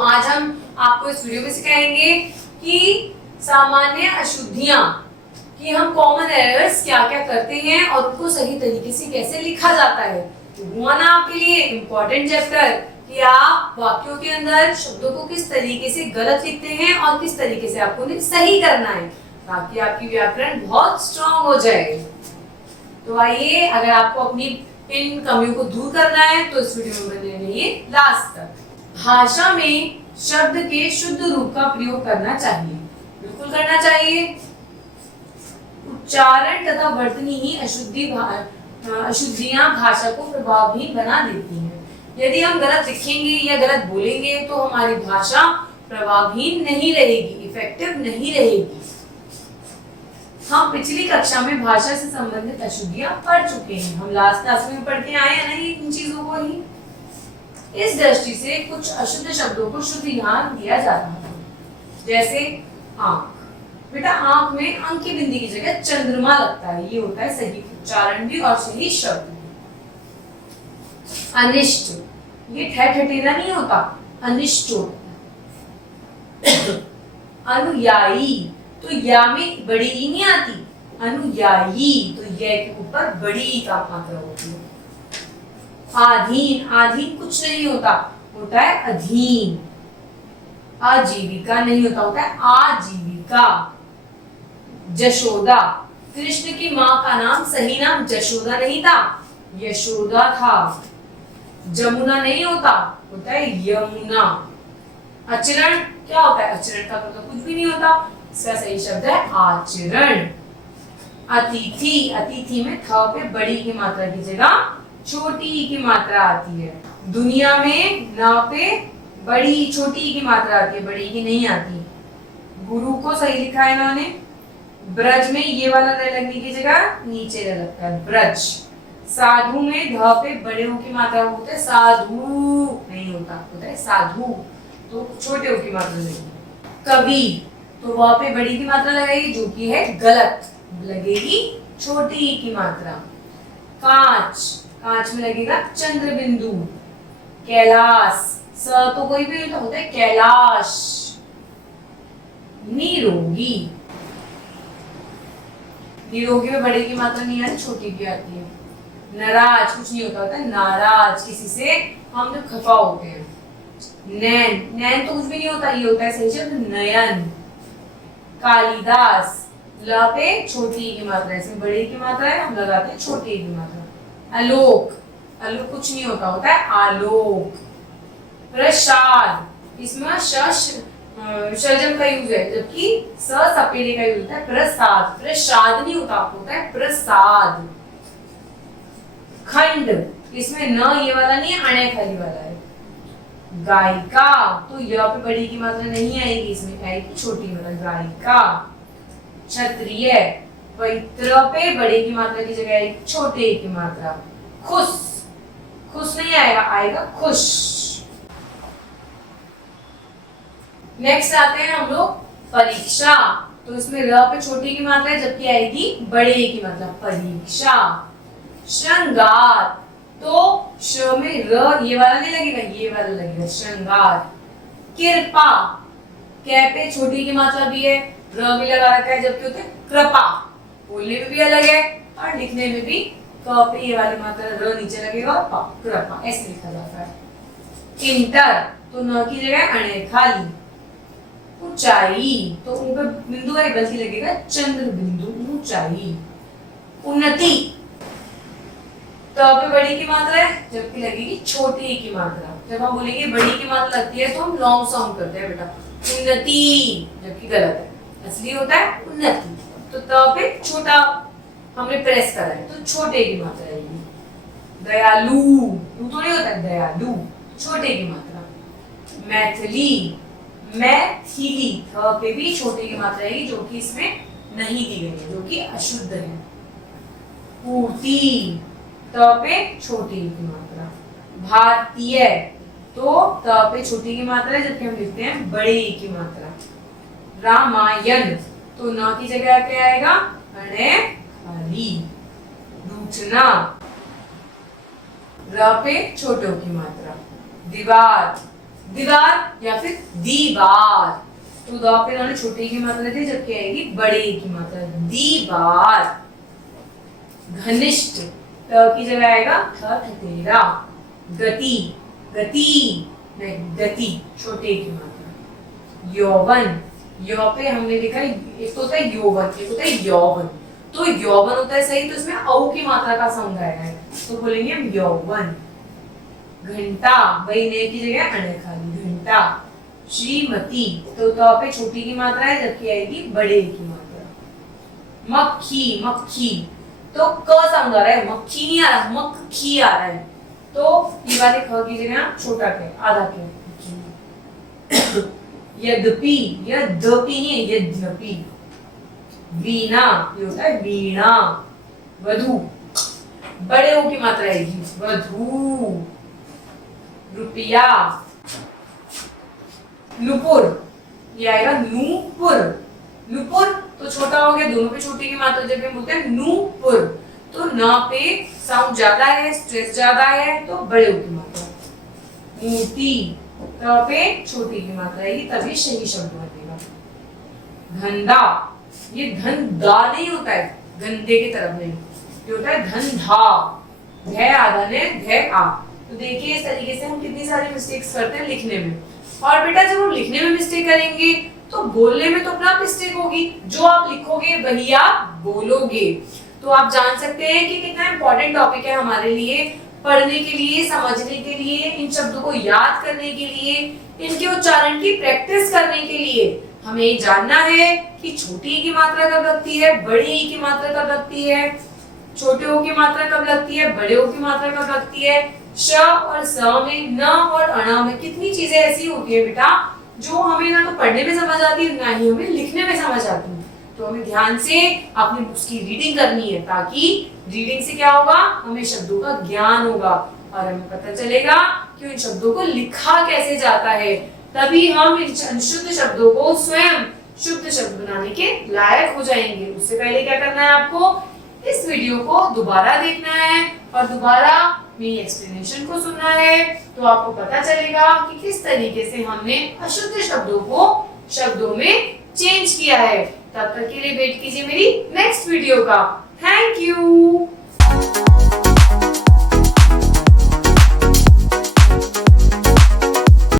आज हम आपको इस वीडियो में सिखाएंगे कि सामान्य अशुद्धियां कि हम कॉमन एरर्स क्या क्या करते हैं और उनको सही तरीके से कैसे लिखा जाता है। तो हुआ ना आपके लिए इम्पोर्टेंट चैप्टर कि आप वाक्यों के अंदर शब्दों को किस तरीके से गलत लिखते हैं और किस तरीके से आपको उन्हें सही करना है ताकि आपकी व्याकरण बहुत स्ट्रांग हो जाए। तो आइए, अगर आपको अपनी इन कमियों को दूर करना है तो इस वीडियो में बने रहिए लास्ट तक। भाषा में शब्द के शुद्ध रूप का प्रयोग करना चाहिए, बिल्कुल करना चाहिए। उच्चारण तथा वर्तनी अशुद्धियां भाषा को प्रभावहीन बना देती हैं। यदि हम गलत लिखेंगे या गलत बोलेंगे तो हमारी भाषा प्रभावहीन नहीं रहेगी, इफेक्टिव नहीं रहेगी। हम पिछली कक्षा में भाषा से संबंधित अशुद्धियां पढ़ चुके हैं, हम लास्ट क्लास में पढ़ के आए हैं ना इन चीजों को ही। इस दृष्टि से कुछ अशुद्ध शब्दों को शुद्ध ध्यान दिया जा रहा है, जैसे आंख। बेटा आंख में अंक की बिंदी की जगह चंद्रमा लगता है, ये होता है सही उच्चारण भी और सही शब्द। अनिष्ट, ये ठहठेरा नहीं होता, अनिष्ट होता है। अनुयायी, तो या में बड़ी ई नहीं आती, अनुयायी तो ये के ऊपर बड़ी ई का मात्रा होती है। आधीन, आधीन कुछ नहीं होता, होता है अधीन। आजीविका नहीं होता, होता है आजीविका। जशोदा, कृष्ण की माँ का नाम सही नाम जशोदा नहीं था, यशोदा था। जमुना नहीं होता, होता है यमुना। आचरण क्या होता है, आचरण का मतलब कुछ भी नहीं होता, इसका सही शब्द है आचरण। अतिथि, अतिथि में थ पे बड़ी की मात्रा की जगह छोटी की मात्रा आती है। दुनिया में न पे बड़ी छोटी की मात्रा आती है, बड़ी की नहीं आती। गुरु को सही लिखा है इन्होंने। ब्रज में ये वाला र लगने की जगह नीचे र लगता है, ब्रज। साधु में ध पे बड़े ऊ की मात्रा होता है, साधु नहीं होता, होता है साधु, तो छोटे ऊ की मात्रा लगेगी। कवि, तो वहां पे बड़ी की मात्रा लगेगी जो कि है गलत, लगेगी छोटी की मात्रा। कांच, कांच में लगेगा चंद्र बिंदु। कैलाश, स तो कोई भी होता है कैलाश। निरोगी, निरोगी में बड़ी की मात्रा नहीं आती, छोटी की आती है। नाराज, कुछ नहीं होता, होता है नाराज, किसी से हम जब खफा होते हैं। नैन, नैन तो कुछ भी नहीं होता, ये होता है सही शब्द नयन। कालिदास, ल पे छोटी की मात्रा है, इसमें बड़ी की मात्रा है, हम लगाते हैं छोटी की मात्रा। आलोक, आलोक कुछ नहीं होता, होता है आलोक। प्रसाद, इसमें शजम का यूज है, जबकि सपेरे का यूज होता है प्रसाद। प्रसाद नहीं होता, होता है प्रसाद। खंड, इसमें न ये वाला नहीं है, अणे खाली वाला है। गायिका, तो य पे बड़ी की मात्रा नहीं आएगी, इसमें आएगी छोटी मात्रा, गायिका। क्षत्रिय, पवित्र पे बड़े की मात्रा की जगह आएगी छोटे की मात्रा। खुश, खुश नहीं आएगा, आएगा खुश। नेक्स्ट आते हैं हम लोग परीक्षा, तो इसमें र पे छोटी की मात्रा है जबकि आएगी बड़े की मात्रा, परीक्षा। श्रृंगार, तो श में र ये वाला नहीं लगेगा, ये वाला लगेगा श्रृंगार। कृपा, कै पे छोटी की मात्रा भी है, र भी लगा रखा है जबकि होते कृपा, बोलने में भी अलग है और लिखने में भी क पे ये वाली मात्रा र नीचे लगेगा और पा, कृपा ऐसे लिखा जाता है। इंटर, तो न की जगह अणे खाली। ऊंचाई, तो ऊपर बिंदु है गलती लगेगा चंद्र बिंदु, ऊंचाई। उन्नति, तो पे बड़ी की मात्रा है जबकि लगेगी छोटी की मात्रा। जब हम बोलेंगे बड़ी की मात्रा लगती है तो हम लॉन्ग साउंड करते हैं बेटा, उन्नति, जबकि गलत है, असली होता है उन्नति। तो त पे छोटा हमने प्रेस करा है तो छोटे की मात्रा आएगी। दयालु, लू तो नहीं होता है, दयालु छोटे की मात्रा। मैथिली, मैथिली, थ पे भी छोटे की मात्रा आएगी जो कि इसमें नहीं दी गई है, जो कि अशुद्ध है। पूर्ति, त पे छोटी की मात्रा। भारतीय, तो त पे छोटी की मात्रा है जबकि हम लिखते हैं बड़ी की मात्रा। रामायण, तो न की जगह क्या आएगा, अणे खाली। लूटना, र पे छोटों की मात्रा। दीवार, दीवार या फिर दीवार। तो द पे इन्होंने छोटे की मात्रा दी, जबकि आएगी बड़े की मात्रा, दीवार। घनिष्ठ, त की जगह आएगा ठठेरा। गति, गति नहीं, गति छोटे की मात्रा। यौवन, यौ पे हमने लिखा है, एक तो होता है यौवन, एक होता है यौवन। तो यौवन होता है सही, तो इसमें औ की मात्रा का साउंड आएगा, तो बोलेंगे हम यौवन। घंटा, वही ने की जगह अणे खाली, घंटा। श्रीमती, तो पे छोटी की मात्रा है, जबकि आएगी बड़े की मात्रा। मक्खी, मक्खी, तो क साउंड आ रहा है, मक्खी नहीं आ रहा, मक्खी आ रहा है, तो ये वाले ख की जगह छोटा के, आधा के। यद्यपि, यद्यपि नहीं, यद्यपि। वीणा, ये होता है वीणा। वधु, बड़े ओ की मात्रा आएगी, वधु। रुपया। नुपुर, ये आएगा नूपुर। नुपुर तो छोटा हो गया, दोनों पे छोटी की मात्रा, जब हम बोलते हैं नूपुर, तो न पे साउंड ज्यादा है, स्ट्रेस ज्यादा है, तो बड़े ओ की मात्रा। मूर्ति, त पे छोटी की मात्रा आएगी, तभी सही शब्द बनेगा। धंधा, ये धंधा नहीं होता है, गंदे की तरफ नहीं, ये होता है धंधा। धै आधा ने, धै आ। तो देखिए इस तरीके से हम कितनी सारी मिस्टेक्स करते हैं लिखने में। और बेटा जब हम लिखने में मिस्टेक करेंगे तो बोलने में तो अपना मिस्टेक होगी, जो आप लिखोगे वही आप बोलोगे। तो आप जान सकते हैं कि कितना इंपॉर्टेंट टॉपिक है हमारे लिए, पढ़ने के लिए, समझने के लिए, इन शब्दों को याद करने के लिए, इनके उच्चारण की प्रैक्टिस करने के लिए। हमें जानना है कि छोटी की मात्रा कब लगती है, बड़ी की मात्रा कब लगती है, छोटे ओ की मात्रा कब लगती है, बड़े ओ की मात्रा कब लगती है। श और स में, न और अण में कितनी चीजें ऐसी होती है बेटा जो हमें ना तो पढ़ने में समझ आती है, ना ही हमें लिखने में समझ आती है। तो हमें ध्यान से अपनी बुक्स की रीडिंग करनी है, ताकि रीडिंग से क्या होगा, हमें शब्दों का ज्ञान होगा और हमें पता चलेगा कि उन शब्दों को लिखा कैसे जाता है। तभी हम इन अशुद्ध शब्दों को स्वयं शुद्ध शब्द बनाने के लायक हो जाएंगे। उससे पहले क्या करना है, आपको इस वीडियो को दोबारा देखना है और दोबारा मेरी एक्सप्लेनेशन को सुनना है, तो आपको पता चलेगा कि किस तरीके से हमने अशुद्ध शब्दों को शब्दों में चेंज किया है। तब तक के लिए वेट कीजिए मेरी नेक्स्ट वीडियो का। Thank you.